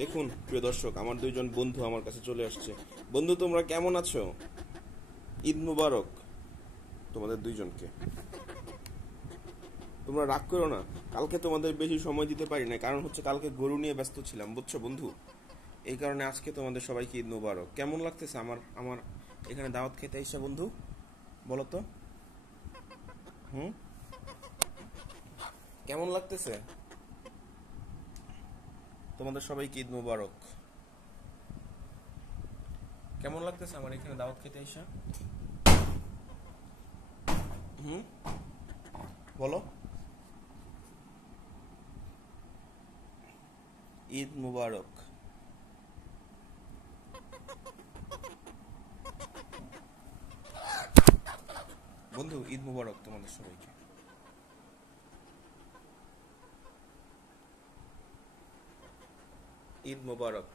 দেখুন প্রিয় দর্শক, আমার দুইজন বন্ধু আমার কাছে চলে আসছে। বন্ধু, তোমরা কেমন আছো? ঈদ মুবারক তোমাদের দুইজনকে। তোমরা রাগ করো না, কালকে তোমাদের বেশি সময় দিতে পারি না, কারণ হচ্ছে কালকে গরু নিয়ে ব্যস্ত ছিলাম, বুঝছো বন্ধু। এই কারণে আজকে তোমাদের সবাইকে ঈদ মুবারক। কেমন লাগতেছে আমার আমার এখানে দাওয়াত খেতে এসে বন্ধু? বলো তো। হুম, কেমন লাগতেছে? তোমাদের সবাইকে ঈদ মুবারক। কেমন লাগতেছে আমার এখানে দাওয়াত খেতে এসে? হুম, বলো। ঈদ মুবারক। বন্ধু, ঈদ মুবারক তোমাদের সবাইকে। ঈদ মুবারক।